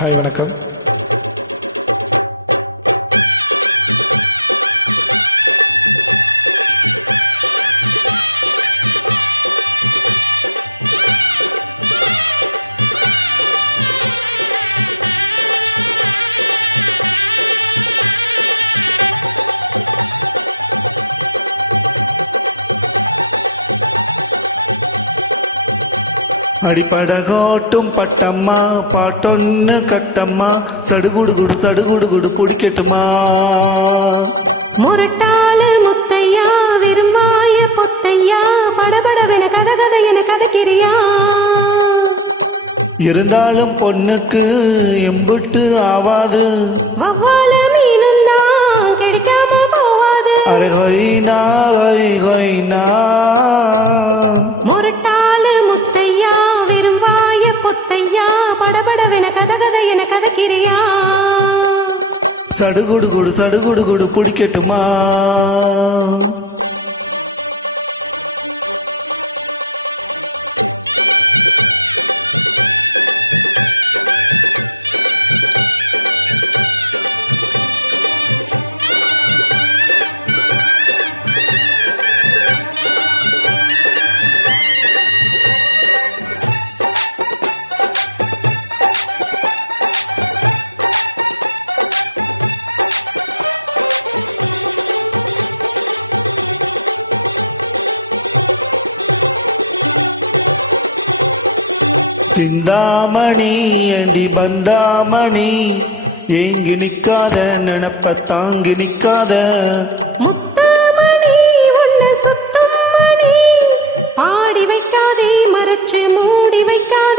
Hi வணக்கம். அடிப்படகோட்டும் பட்டம்மா பாட்டொன்னு கட்டம்மா. சடுகுடுகுடு சடுகுடுகுடு பிடிக்கட்டுமா முரட்டாளு முத்தையா விரும்பாய பொத்தையா படபடவென கத கத என கதக்கிறியா. இருந்தாலும் பொண்ணுக்கு எம்புட்டு ஆவாது. வவ்வால மீனும் தான் கிடைக்காம போவாது. அரே ஹொய்னா ஹொய் ஹொய்னா படபடவென கதகத என கதக்கிறியா? சடுகுடுகுடு சடுகுடுகுடு பிடிக்கட்டுமா சிந்தாமணி ஏண்டி பந்தாமணி? ஏங்கி நிக்காத நினப்ப தாங்கி நிக்காத. முத்தாமணி உன்ன சுத்தம் மணி பாடி வைக்காதே மறைச்சு மூடி வைக்காதே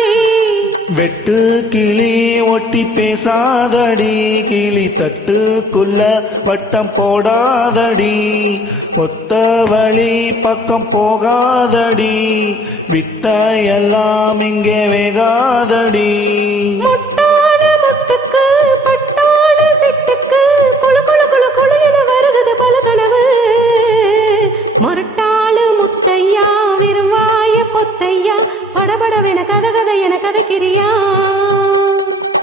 வெட்டு கிளி ஒட்டி பேசாதடி கிளி தட்டுக்குள்ள வட்டம் போடாதடி ஒத்த வழி பக்கம் போகாதடி வித்த எல்லாம் இங்கே வேகாதடி. முட்டான பல கனவு முரட்டாளு முத்தையா விரும்ப பொத்தையா? படபடவென கத கத என கதக்கிறியா?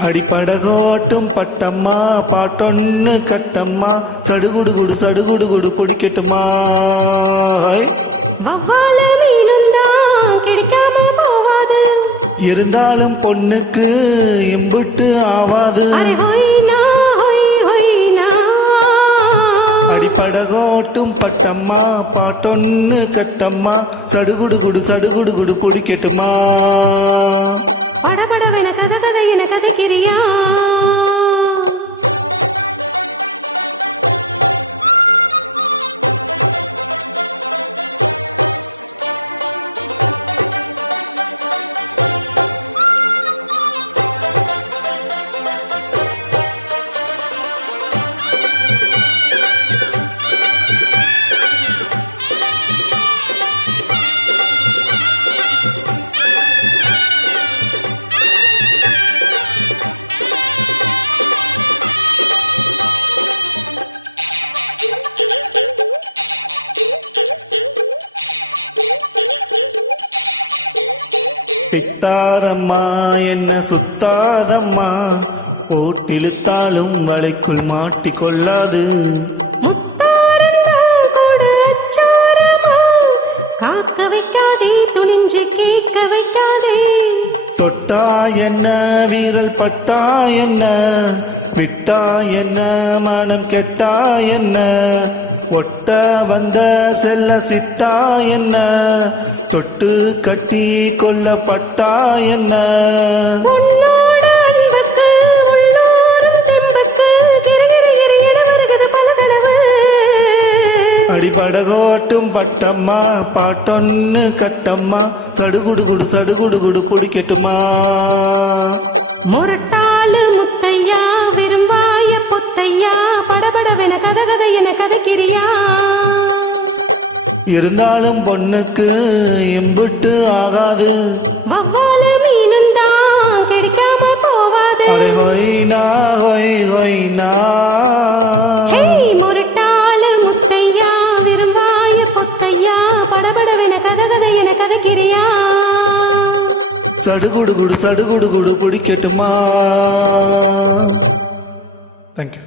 அடிப்படகோட்டும் பட்டம்மா பாட்டொன்னு கட்டம்மா. சடுகுடுகுடு சடுகுடுகுடு பிடிக்கட்டுமா? ஹை. வவ்வால மீனும் தான் கிடைக்காம போவாது. இருந்தாலும் பொண்ணுக்கு எம்புட்டு ஆவாது. அடிப்படகோட்டும் பட்டம்மா பாட்டொன்னு கட்டம்மா. சடுகுடுகுடு சடுகுடுகுடு பிடிக்கட்டுமா படபடவென கதை கத என கிரியா பித்தாரம்மா என்ன சுத்தாதம்மா. போட்டிழுத்தாலும் வலைக்குள் மாட்டிக்கொள்ளாது. காக்க வைக்காதே துணிஞ்சு கேட்க வைக்காதே. தொட்டா என்ன வீரல் பட்டா என்ன விட்டா என்ன மனம் கெட்டா என்ன ஒட்ட வந்த செல்ல சிட்டா என்ன தொட்டு கட்டி கொல்லப்பட்டா என்ன? அடிபடகோட்டும் பட்டம்மா பாட்டொன்னு கட்டம்மா. சடுகுடுகுடு சடுகுடுகுடு பிடிக்கட்டுமா முரட்டாளு முத்தையா விரும்பாய பொத்தையா படபடவென கத கத என கதக்கிறியா. இருந்தாலும் பொண்ணுக்கு எம்புட்டு ஆகாது. வவ்வால மீனும் தான் கிடைக்காம போவாது. அரை ஹொய் ஹொய்னா. ஹே சடுகுடு குடு சடுகுடு குடு பிடிக்கட்டுமா தேங்க்யூ